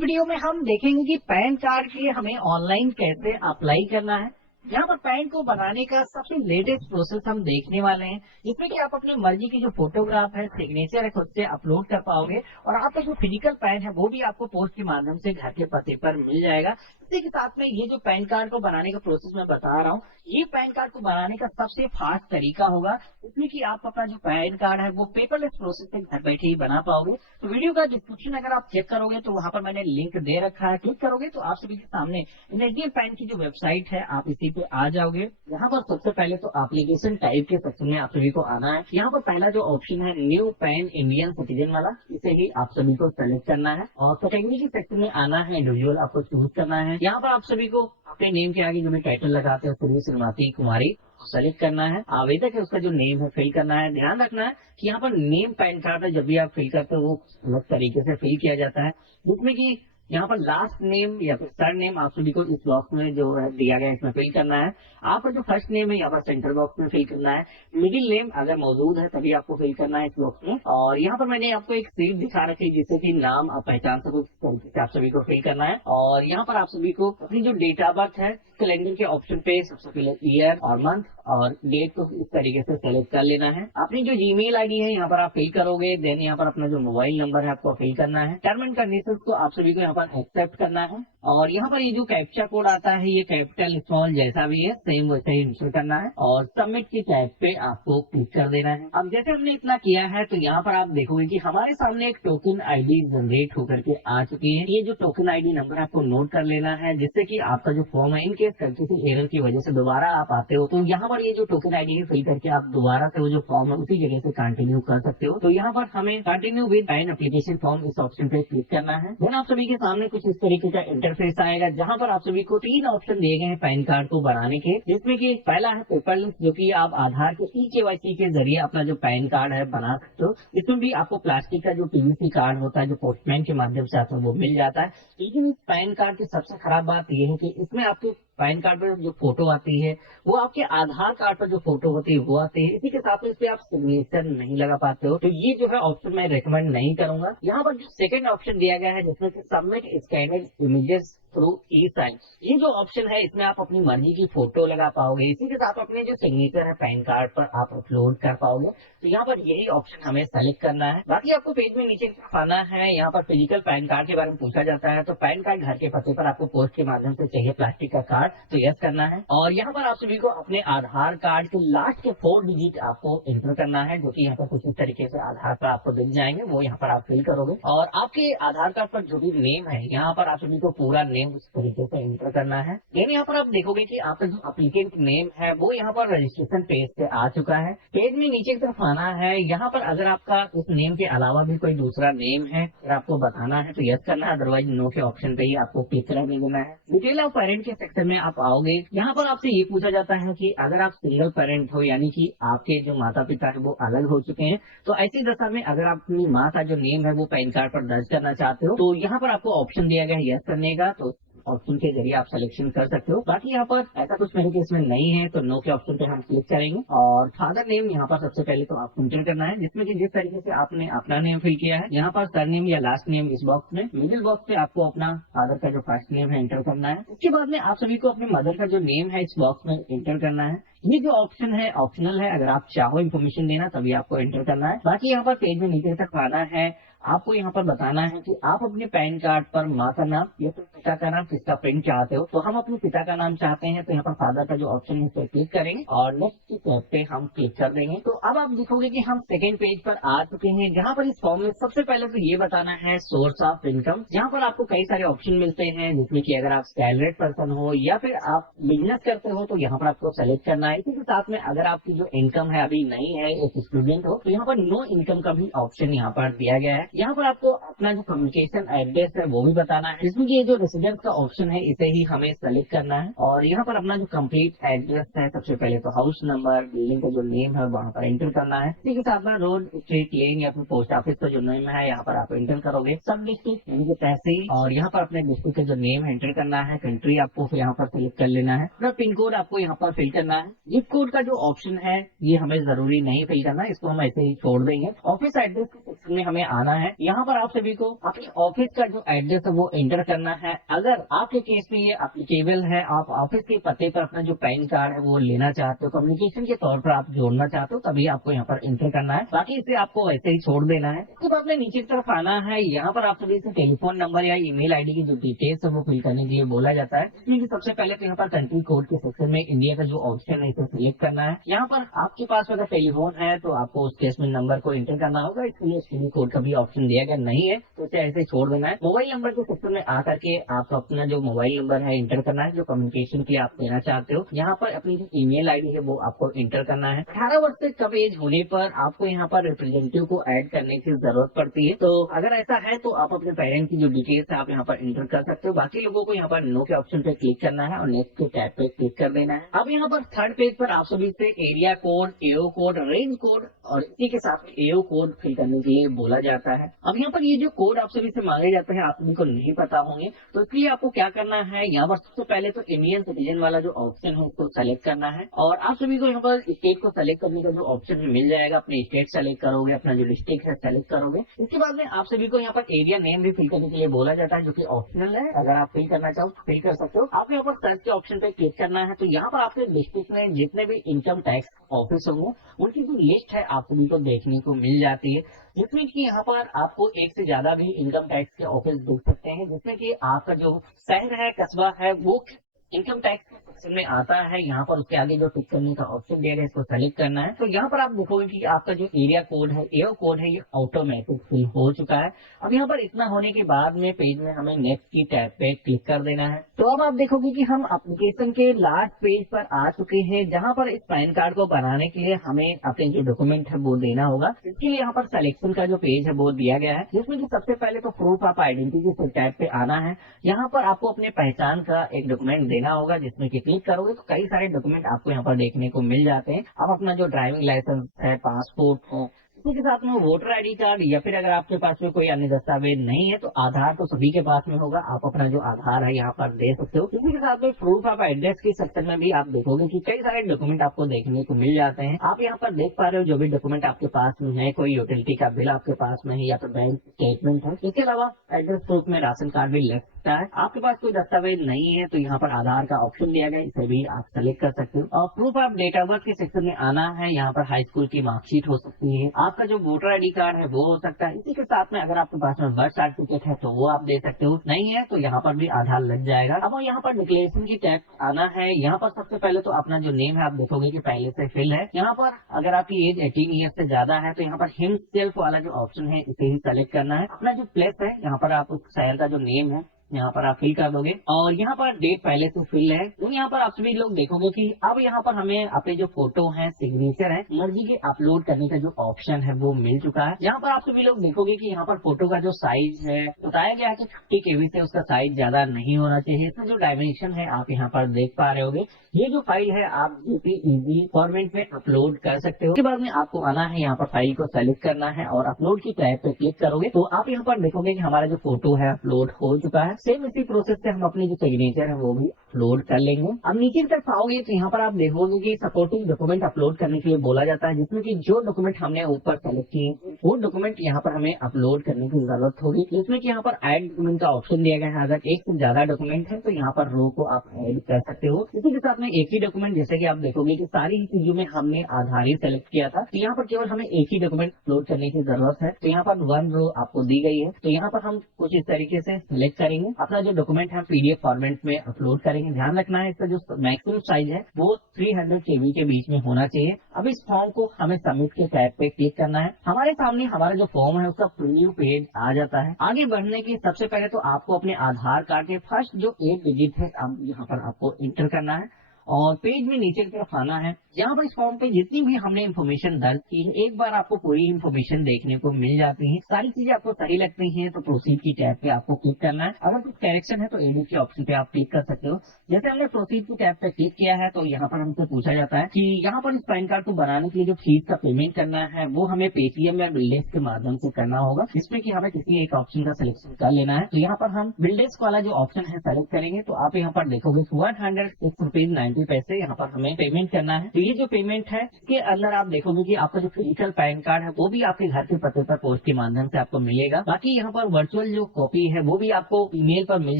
Video में हम देखेंगे कि पैन कार्ड के लिए हमें ऑनलाइन कैसे अप्लाई करना है। यहाँ पर पैन को बनाने का सबसे लेटेस्ट प्रोसेस हम देखने वाले हैं, जिसमें कि आप अपने मर्जी की जो फोटोग्राफ है, सिग्नेचर है, खुद से अपलोड कर पाओगे और आपका जो फिजिकल पैन है वो भी आपको पोस्ट के माध्यम से घर के पते पर मिल जाएगा। इसी के साथ में ये जो पैन कार्ड को बनाने का प्रोसेस मैं बता रहा हूँ, ये पैन कार्ड को बनाने का सबसे फास्ट तरीका होगा, इसमें कि आप अपना जो पैन कार्ड है वो पेपरलेस प्रोसेस से घर बैठे ही बना पाओगे। तो वीडियो का डिस्क्रिप्शन अगर आप चेक करोगे तो वहां पर मैंने लिंक दे रखा है, क्लिक करोगे तो आप सभी के सामने इंडियन पैन की जो वेबसाइट है आप इसी पे आ जाओगे। यहाँ पर सबसे पहले तो एप्लीकेशन टाइप के सेक्शन में आप सभी को आना है। यहाँ पर पहला जो ऑप्शन है न्यू पैन इंडियन सिटीजन वाला, इसे ही आप सभी को सेलेक्ट करना है और कैटेगरी के सेक्शन में आना है, इंडिविजुअल आपको चूज करना है। यहाँ पर आप सभी को अपने नेम के आगे जो भी टाइटल लगाते हैं पूरी श्रीमती कुमारी सेलेक्ट करना है। आवेदक है उसका जो नेम है फिल करना है। ध्यान रखना है कि यहाँ पर नेम पैन कार्ड है जब भी आप फिल करते हो वो अलग तरीके से फिल किया जाता है, जिसमें कि यहाँ पर लास्ट नेम या फिर सर नेम आप सभी को इस बॉक्स में जो है दिया गया है इसमें फिल करना है। आपका जो फर्स्ट नेम है यहाँ पर सेंटर बॉक्स में फिल करना है। मिडिल नेम अगर मौजूद है तभी आपको फिल करना है इस बॉक्स में। और यहाँ पर मैंने आपको एक सीट दिखा रखी जिससे कि नाम आप पहचान सको, इस तरीके से आप सभी को फिल करना है। और यहाँ पर आप सभी को अपनी जो डेट ऑफ बर्थ है कैलेंडर के ऑप्शन पे सबसे पहले ईयर और मंथ और डेट को इस तरीके से सेलेक्ट कर लेना है। अपनी जो जीमेल आईडी है यहाँ पर आप फिल करोगे। देन यहाँ पर अपना जो मोबाइल नंबर है आपको फिल करना है। टर्म एंड कंडीशंस को आप सभी को यहाँ पर एक्सेप्ट करना है। और यहाँ पर ये जो कैप्चा कोड आता है ये कैपिटल स्मॉल जैसा भी है सेम वैसे ही इंटर करना है और सबमिट की टैब पे आपको क्लिक कर देना है। अब जैसे हमने इतना किया है तो यहाँ पर आप देखोगे कि हमारे सामने एक टोकन आईडी जनरेट होकर के आ चुकी है। ये जो टोकन आईडी नंबर आपको नोट कर लेना है, जिससे कि आपका जो फॉर्म है इनकेस किसी एरर की वजह से दोबारा आप आते हो तो यहाँ पर ये जो टोकन आईडी है फिल करके आप दोबारा से वो जो फॉर्म है उसी जगह से कंटिन्यू कर सकते हो। तो यहाँ पर हमें continue with pan application form इस ऑप्शन पे क्लिक करना है। देन आप सभी के सामने कुछ इस तरीके का इंटरफेस आएगा जहाँ पर आप सभी को 3 ऑप्शन दिए गए हैं पैन कार्ड को बनाने के, जिसमें कि पहला है पेपरलेस, जो कि आप आधार के KYC के जरिए अपना जो पैन कार्ड है बना सकते हो। इसमें भी आपको प्लास्टिक का जो PVC कार्ड होता है जो पोस्टमैन के माध्यम से आपको वो मिल जाता है। लेकिन इस पैन कार्ड की सबसे खराब बात यह है कि इसमें आपके पैन कार्ड पर जो फोटो आती है वो आपके आधार कार्ड पर जो फोटो होती है वो आती है। इसी के साथ में इस पे आप सिग्नेचर नहीं लगा पाते हो, तो ये जो है ऑप्शन मैं रेकमेंड नहीं करूंगा। यहाँ पर जो सेकंड ऑप्शन दिया गया है जिसमें से सबमिट स्कैनड इमेजेस थ्रू ई-साइन, ये जो ऑप्शन है इसमें आप अपनी मर्जी की फोटो लगा पाओगे। इसी के साथ अपने जो सिग्नेचर है पैन कार्ड पर आप अपलोड कर पाओगे। तो यहाँ पर यही ऑप्शन हमें सेलेक्ट करना है। बाकी आपको पेज में नीचे आना है। यहाँ पर फिजिकल पैन कार्ड के बारे में पूछा जाता है, तो पैन कार्ड घर के पते पर आपको पोस्ट के माध्यम से चाहिए प्लास्टिक का कार्ड, तो यस करना है। और यहाँ पर आप सभी को अपने आधार कार्ड के लास्ट के 4 डिजिट आपको एंटर करना है, जो कि यहाँ पर कुछ इस तरीके से आधार पर आपको दिख जाएंगे, वो यहाँ पर आप फिल करोगे। और आपके आधार कार्ड पर जो भी नेम है यहाँ पर आप सभी को पूरा नेम उस तरीके से एंटर करना है। यानी यहाँ पर आप देखोगे कि आपका जो एप्लीकेंट नेम है वो यहाँ पर रजिस्ट्रेशन पेज पे आ चुका है। पेज में नीचे की तरफ आना है। यहाँ पर अगर आपका उस नेम के अलावा भी कोई दूसरा नेम है अगर आपको बताना है तो यस करना है, अदरवाइज नो के ऑप्शन पे ही आपको क्लिक रहने देना है। डिटेल ऑफ पेरेंट के सेक्शन में आप आओगे। यहाँ पर आपसे ये पूछा जाता है कि अगर आप सिंगल पेरेंट हो यानी कि आपके जो माता पिता है वो अलग हो चुके हैं, तो ऐसी दशा में अगर आप अपनी माँ का जो नेम है वो पैन कार्ड पर दर्ज करना चाहते हो तो यहाँ पर आपको ऑप्शन दिया गया है यस करने का, तो ऑप्शन के जरिए आप सिलेक्शन कर सकते हो। बाकी यहाँ पर ऐसा कुछ मेरे केस में नहीं है तो नो के ऑप्शन पे हम क्लिक करेंगे। और फादर नेम यहाँ पर सबसे पहले तो आप एंटर करना है, जिसमें कि जिस तरीके से आपने अपना नेम फिल किया है यहाँ पर सर नेम या लास्ट नेम इस बॉक्स में, मिडिल बॉक्स पे आपको अपना फादर का जो फर्स्ट नेम है एंटर करना है। उसके बाद में आप सभी को अपने मदर का जो नेम है इस बॉक्स में एंटर करना है। ये जो ऑप्शन है ऑप्शनल है, अगर आप चाहो इन्फॉर्मेशन देना तभी आपको एंटर करना है। बाकी यहाँ पर पेज में नीचे तक आना है। आपको यहाँ पर बताना है कि आप अपने पैन कार्ड पर माँ का नाम या फिर पिता का नाम किसका प्रिंट चाहते हो। तो हम अपने पिता का नाम चाहते हैं तो यहाँ पर फादर का जो ऑप्शन है उस पर क्लिक करेंगे और नेक्स्ट की टैब पे हम क्लिक कर देंगे। तो अब आप देखोगे कि हम सेकंड पेज पर आ चुके हैं, जहाँ पर इस फॉर्म में सबसे पहले तो ये बताना है सोर्स ऑफ इनकम, जहाँ पर आपको कई सारे ऑप्शन मिलते हैं, जिसमें कि अगर आप सैलरीड पर्सन हो या फिर आप बिजनेस करते हो तो यहाँ पर आपको सेलेक्ट करना है। इसी के साथ में अगर आपकी जो इनकम है अभी नहीं है, एक स्टूडेंट हो, तो यहाँ पर नो इनकम का भी ऑप्शन यहाँ पर दिया गया है। यहाँ पर आपको अपना जो कम्युनिकेशन एड्रेस है वो भी बताना है, जिसमें कि ये जो रेसिडेंस का ऑप्शन है इसे ही हमें सेलेक्ट करना है। और यहाँ पर अपना जो कंप्लीट एड्रेस है सबसे पहले तो हाउस नंबर, बिल्डिंग का जो नेम है वहाँ पर एंटर करना है। इसी के साथ में रोड, स्ट्रीट, लेन या फिर पोस्ट ऑफिस का जो नेम है यहाँ पर आप एंटर करोगे। सब डिस्ट्रिक्ट यानी कि तहसील, और यहाँ पर अपने डिस्ट्रिक्ट का जो नेम एंटर करना है। कंट्री आपको फिर यहाँ पर सिलेक्ट कर लेना है। अपना पिन कोड आपको यहाँ पर फिल करना है। जिप कोड का जो ऑप्शन है ये हमें जरूरी नहीं फिल करना, इसको हम ऐसे ही छोड़ देंगे। ऑफिस एड्रेस के सेक्शन में हमें आना है, यहाँ पर आप सभी को अपने ऑफिस का जो एड्रेस है वो एंटर करना है। अगर आपके केस में ये एप्लीकेबल है, आप ऑफिस के पते पर अपना जो पैन कार्ड है वो लेना चाहते हो, कम्युनिकेशन के तौर पर आप जोड़ना चाहते हो, तभी आपको यहाँ पर एंटर करना है। बाकी इसे आपको वैसे ही छोड़ देना है। उसके बाद में नीचे की तरफ आना है, यहाँ पर आप सभी से टेलीफोन नंबर या ईमेल आईडी की जो डिटेल्स है वो फिल करने के लिए बोला जाता है। इसमें सबसे पहले तो यहाँ पर कंट्री कोड के सेक्शन में इंडिया का जो ऑप्शन है इसे सिलेक्ट करना है। यहाँ पर आपके पास अगर टेलीफोन है तो आपको उस केस में नंबर को एंटर करना होगा, इसलिए स्क्रीन कोड का भी ऑप्शन दिया गया नहीं है, तो इसे ऐसे छोड़ देना है। मोबाइल नंबर के सेक्शन में आकर के आपको अपना जो मोबाइल नंबर है इंटर करना है, जो कम्युनिकेशन के लिए आप देना चाहते हो। यहाँ पर अपनी जो ईमेल आईडी है वो आपको इंटर करना है। 18 वर्ष से कम एज होने पर आपको यहाँ पर रिप्रेजेंटेटिव को ऐड करने की जरूरत पड़ती है, तो अगर ऐसा है तो आप अपने पेरेंट की जो डिटेल्स है आप यहाँ पर इंटर कर सकते हो। बाकी लोगों को यहाँ पर नो के ऑप्शन पे क्लिक करना है और नेक्स्ट के टैब पे क्लिक कर देना है। अब यहाँ पर थर्ड पेज पर आप सभी से एरिया कोड, एओ कोड, रेंज कोड और इसी के साथ एओ कोड फिल करने के लिए बोला जाता है। अब यहाँ पर ये जो कोड आप सभी से मांगे जाते हैं आप सभी को नहीं पता होंगे, तो इसलिए आपको क्या करना है, यहाँ पर सबसे पहले तो इंडियन सिटीजन वाला जो ऑप्शन है उसको सेलेक्ट करना है और आप सभी को यहाँ पर स्टेट को सेलेक्ट करने का जो ऑप्शन मिल जाएगा, अपने स्टेट सेलेक्ट करोगे, अपना जो डिस्ट्रिक्ट है सेलेक्ट करोगे। इसके बाद में आप सभी को यहाँ पर एरिया नेम भी फिल करने के लिए बोला जाता है, जो कि ऑप्शनल है। अगर आप फिल करना चाहो तो फिल कर सकते हो। आपको यहाँ पर सर्च के ऑप्शन पे क्लिक करना है, तो यहाँ पर आपके डिस्ट्रिक्ट में जितने भी इनकम टैक्स ऑफिस होंगे उनकी जो लिस्ट है आप सभी को देखने को मिल जाती है, जिसमें कि यहाँ पर आपको एक से ज्यादा भी इनकम टैक्स के ऑफिस देख सकते हैं, जिसमें कि आपका जो शहर है, कस्बा है, वो इनकम टैक्स सेक्शन में आता है। यहाँ पर उसके आगे जो टिक करने का ऑप्शन दिया गया है इसको सेलेक्ट करना है। तो यहाँ पर आप देखोगे कि आपका जो एरिया कोड है, एओ कोड है, ये ऑटोमेटिक फिल हो चुका है। अब यहाँ पर इतना होने के बाद में पेज में हमें नेक्स्ट की टैब पे क्लिक कर देना है। तो अब आप देखोगे कि हम एप्लीकेशन के लास्ट पेज पर आ चुके हैं, जहाँ पर इस पैन कार्ड को बनाने के लिए हमें अपने जो डॉक्यूमेंट है वो देना होगा। इसके लिए यहाँ पर सिलेक्शन का जो पेज है वो दिया गया है, जिसमें कि सबसे पहले तो प्रूफ ऑफ आइडेंटिटी के टैब पे आना है। यहाँ पर आपको अपने पहचान का एक डॉक्यूमेंट देना होगा, जिसमें कि क्लिक करोगे तो कई सारे डॉक्यूमेंट आपको यहाँ पर देखने को मिल जाते हैं। आप अपना जो ड्राइविंग लाइसेंस है, पासपोर्ट है, इसी के साथ में वोटर आईडी कार्ड, या फिर अगर आपके पास में कोई अन्य दस्तावेज नहीं है तो आधार तो सभी के पास में होगा, आप अपना जो आधार है यहाँ पर दे सकते हो। इसी के साथ में प्रूफ ऑफ एड्रेस के सेक्शन में भी आप देखोगे कि कई सारे डॉक्यूमेंट आपको देखने को मिल जाते हैं। आप यहाँ पर देख पा रहे हो जो भी डॉक्यूमेंट आपके पास में है, कोई यूटिलिटी का बिल आपके पास में है या फिर बैंक स्टेटमेंट है। इसके अलावा एड्रेस प्रूफ में राशन कार्ड भी लग सकता है। आपके पास कोई दस्तावेज नहीं है तो यहाँ पर आधार का ऑप्शन दिया गया, इसे भी आप सेलेक्ट कर सकते हो। और proof of date of birth के सेक्शन में आना है, यहाँ पर हाई स्कूल की मार्कशीट हो सकती है, आपका जो वोटर आईडी कार्ड है वो हो सकता है। इसी के साथ में अगर आपके पास में बर्थ सर्टिफिकेट है तो वो आप दे सकते हो, नहीं है तो यहाँ पर भी आधार लग जाएगा। अब यहाँ पर डिक्लेरेशन की टैब आना है। यहाँ पर सबसे पहले तो अपना जो नेम है आप देखोगे कि पहले से फिल है। यहाँ पर अगर आपकी एज 18 ईयर से ज्यादा है तो यहाँ पर हिमसेल्फ वाला जो ऑप्शन है इसे ही सेलेक्ट करना है। अपना जो प्लेस है यहाँ पर आप उस शहर का जो नेम है यहाँ पर आप फिल कर दोगे और यहाँ पर डेट पहले से फिल है। तो यहाँ पर आप सभी लोग देखोगे कि अब यहाँ पर हमें अपने जो फोटो है, सिग्नेचर है, मर्जी के अपलोड करने का जो ऑप्शन है वो मिल चुका है। यहाँ पर आप सभी लोग देखोगे कि यहाँ पर फोटो का जो साइज है बताया गया है कि 50 KB से उसका साइज ज्यादा नहीं होना चाहिए। इसका जो डायमेंशन है आप यहाँ पर देख पा रहे होगे। ये जो फाइल है आप JPEG फॉर्मेट में अपलोड कर सकते हो। उसके बाद में आपको आना है, यहाँ पर फाइल को सेलेक्ट करना है और अपलोड की टैब पे क्लिक करोगे तो आप यहाँ पर देखोगे कि हमारा जो फोटो है अपलोड हो चुका है। सेम इसी प्रोसेस से हम अपनी जो सिग्नेचर है वो भी अपलोड कर लेंगे। अब नीचे की तरफ आओगे तो यहाँ पर आप देखोगे कि सपोर्टिंग डॉक्यूमेंट अपलोड करने के लिए बोला जाता है, जिसमें कि जो डॉक्यूमेंट हमने ऊपर सेलेक्ट किए वो डॉक्यूमेंट यहाँ पर हमें अपलोड करने की जरूरत होगी, जिसमें कि यहाँ पर ऐड डॉक्यूमेंट का ऑप्शन दिया गया है। अगर एक से ज्यादा डॉक्यूमेंट है तो यहाँ पर रो को आप ऐड कर सकते हो। इसी के साथ में एक ही डॉक्यूमेंट, जैसे कि आप देखोगे कि सारी ही चीजों में हमने आधार ही सेलेक्ट किया था, तो यहाँ पर केवल हमें एक ही डॉक्यूमेंट अपलोड करने की जरूरत है। तो यहाँ पर 1 रो आपको दी गई है, तो यहाँ पर हम कुछ इस तरीके से सिलेक्ट करेंगे। अपना जो डॉक्यूमेंट है PDF फॉर्मेट में अपलोड करेंगे। ध्यान रखना है इसका जो मैक्सिमम साइज है वो 300 KB के बीच में होना चाहिए। अब इस फॉर्म को हमें सबमिट के टैब पे क्लिक करना है। हमारे सामने हमारा जो फॉर्म है उसका प्रीव्यू पेज आ जाता है। आगे बढ़ने की सबसे पहले तो आपको अपने आधार कार्ड के फर्स्ट जो 8 डिजिट है अब यहाँ पर आपको इंटर करना है और पेज में नीचे की तरफ आना है। यहाँ पर इस फॉर्म पे जितनी भी हमने इन्फॉर्मेशन दर्ज की है एक बार आपको पूरी इन्फॉर्मेशन देखने को मिल जाती है। सारी चीजें आपको सही लगती हैं तो प्रोसीड की टैब पे आपको क्लिक करना है। अगर कुछ करेक्शन है तो एडिट के ऑप्शन पे आप क्लिक कर सकते हो। जैसे हमने प्रोसीड की टैब पे क्लिक किया है तो यहाँ पर हमसे पूछा जाता है कि यहाँ पर इस पैन कार्ड को बनाने के लिए जो फीस का पेमेंट करना है वो हमें पेटीएम या बिल्डेक्स के माध्यम से करना होगा, जिसमें कि हमें किसी एक ऑप्शन का सिलेक्शन कर लेना है। तो यहाँ पर हम बिल्डेक्स वाला जो ऑप्शन है सेलेक्ट करेंगे तो आप यहाँ पर देखोगे 106 रुपीज पे से यहाँ पर हमें पेमेंट करना है। तो ये जो पेमेंट है इसके अंदर आप देखोगे कि आपका जो फिजिकल पैन कार्ड है वो भी आपके घर के पते पर पोस्ट के माध्यम से आपको मिलेगा। बाकी यहाँ पर वर्चुअल जो कॉपी है वो भी आपको ईमेल पर मिल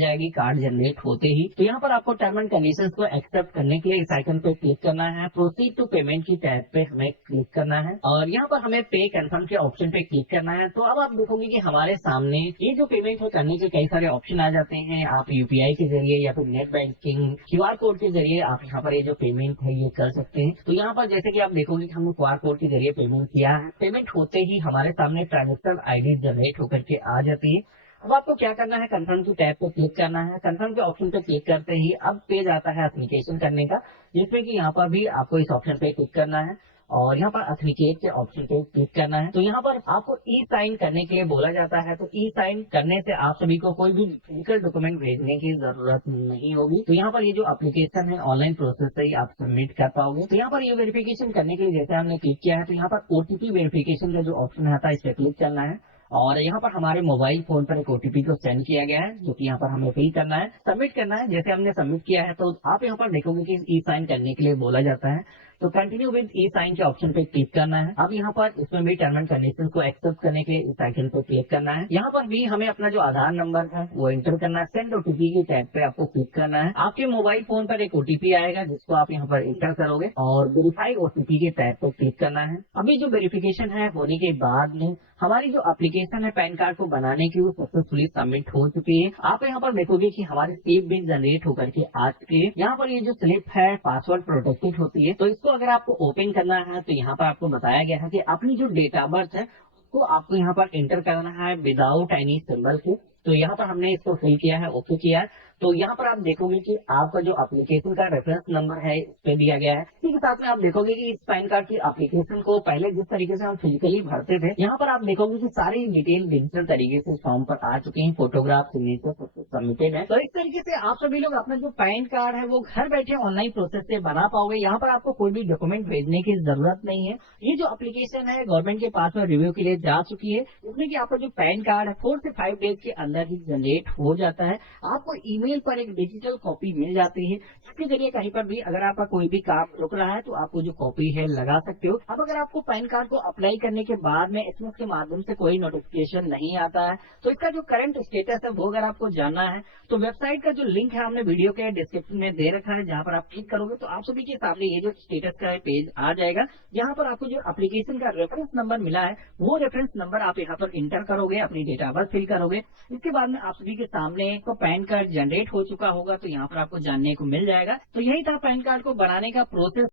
जाएगी कार्ड जनरेट होते ही। तो यहाँ पर आपको टर्म एंड कंडीशंस को एक्सेप्ट करने के लिए इस आइकन पे क्लिक करना है। प्रोसीड टू पेमेंट की टैब पे हमें क्लिक करना है और यहाँ पर हमें पे कंफर्म के ऑप्शन पे क्लिक करना है। तो अब आप देखोगे कि हमारे सामने ये जो पेमेंट है करने के कई सारे ऑप्शन आ जाते हैं। आप यूपीआई के जरिए या फिर नेट बैंकिंग क्यूआर कोड के जरिए आप यहाँ पर ये जो पेमेंट है ये कर सकते हैं। तो यहाँ पर जैसे कि आप देखोगे कि हमने क्यूआर कोड के जरिए पेमेंट किया है। पेमेंट होते ही हमारे सामने ट्रांजेक्शन आईडी जनरेट होकर के आ जाती है। अब आपको क्या करना है, कंफर्म की टैब पे क्लिक करना है। कंफर्म के ऑप्शन पे क्लिक करते ही अब पेज आता है एप्लीकेशन करने का, जिसमें कि यहाँ पर भी आपको इस ऑप्शन पे क्लिक करना है और यहाँ पर ऑथेंटिकेट के ऑप्शन पे क्लिक करना है। तो यहाँ पर आपको ई साइन करने के लिए बोला जाता है। तो ई साइन करने से आप सभी को कोई भी फिजिकल डॉक्यूमेंट भेजने की जरूरत नहीं होगी। तो यहाँ पर ये जो एप्लीकेशन है ऑनलाइन प्रोसेस से ही आप सबमिट कर पाओगे। तो यहाँ पर ये वेरिफिकेशन करने के लिए जैसे हमने क्लिक किया है तो यहाँ पर ओटीपी वेरिफिकेशन का जो ऑप्शन आता है इस पे क्लिक करना है और यहाँ पर हमारे मोबाइल फोन पर एक ओटीपी को सेंड किया गया है जो कि यहाँ पर हमें फिल करना है, सबमिट करना है। जैसे हमने सबमिट किया है तो आप यहाँ पर देखोगे कि ई साइन करने के लिए बोला जाता है। तो कंटिन्यू विद ई साइन के ऑप्शन पे क्लिक करना है। अब यहाँ पर इसमें भी टर्म एंड कंडीशन को एक्सेप्ट करने के लिए इस आइकन पे क्लिक करना है। यहाँ पर भी हमें अपना जो आधार नंबर है वो एंटर करना है। सेंड ओटीपी की टैब पे आपको क्लिक करना है। आपके मोबाइल फोन पर एक ओटीपी आएगा जिसको आप यहाँ पर एंटर करोगे और वेरीफाई ओटीपी के टैब पे क्लिक करना है। अभी जो वेरिफिकेशन है होने के बाद में हमारी जो एप्लीकेशन है पैन कार्ड को बनाने की वो सक्सेसफुली सबमिट हो चुकी है। आप यहाँ पर देखोगे कि हमारी स्लिप भी जनरेट होकर के आ चुकी है। यहाँ पर ये जो स्लिप है पासवर्ड प्रोटेक्टेड होती है। तो इसको अगर आपको ओपन करना है तो यहाँ पर आपको बताया गया है कि अपनी जो डेट ऑफ बर्थ है तो आपको यहाँ पर एंटर करना है विदाउट एनी सिंबल के। तो यहाँ पर हमने इसको फिल किया है, ओके किया है। तो यहाँ पर आप देखोगे कि आपका जो एप्लीकेशन का रेफरेंस नंबर है इस पे दिया गया है। इसी के साथ में आप देखोगे कि इस पैन कार्ड की एप्लीकेशन को पहले जिस तरीके से हम फिजिकली भरते थे यहाँ पर आप देखोगे कि सारी डिटेल डिजिटल तरीके से फॉर्म पर आ चुके हैं। फोटोग्राफ सिग्नेचर सबमिटेड है। तो इस तरीके से आप सभी लोग अपना जो पैन कार्ड है वो घर बैठे ऑनलाइन प्रोसेस से बना पाओगे। यहाँ पर आपको कोई भी डॉक्यूमेंट भेजने की जरूरत नहीं है। ये जो एप्लीकेशन है गवर्नमेंट के पास में रिव्यू के लिए जा चुकी है। इसमें कि आपका जो पैन कार्ड है 4 से 5 डेज के अंदर ही जनरेट हो जाता है। आपको ईमेल पर एक डिजिटल कॉपी मिल जाती है जिसके जरिए कहीं पर भी अगर आपका कोई भी काम रुक रहा है तो आपको जो कॉपी है लगा सकते हो। अब अगर आपको पैन कार्ड को अप्लाई करने के बाद में एसएमएस के माध्यम से कोई नोटिफिकेशन नहीं आता है तो इसका जो करंट स्टेटस है वो अगर आपको जानना है तो वेबसाइट का जो लिंक है हमने वीडियो के डिस्क्रिप्शन में दे रखा है। जहां पर आप क्लिक करोगे तो आप सभी के सामने ये जो स्टेटस का पेज आ जाएगा। यहाँ पर आपको जो एप्लीकेशन का रेफरेंस नंबर मिला है वो रेफरेंस नंबर आप यहाँ पर इंटर करोगे, अपनी डेट ऑफ बर्थ फिल करोगे। इसके बाद में आप सभी के सामने तो पैन कार्ड जनरेट हो चुका होगा तो यहाँ पर आपको जानने को मिल जाएगा। तो यही था पैन कार्ड को बनाने का प्रोसेस।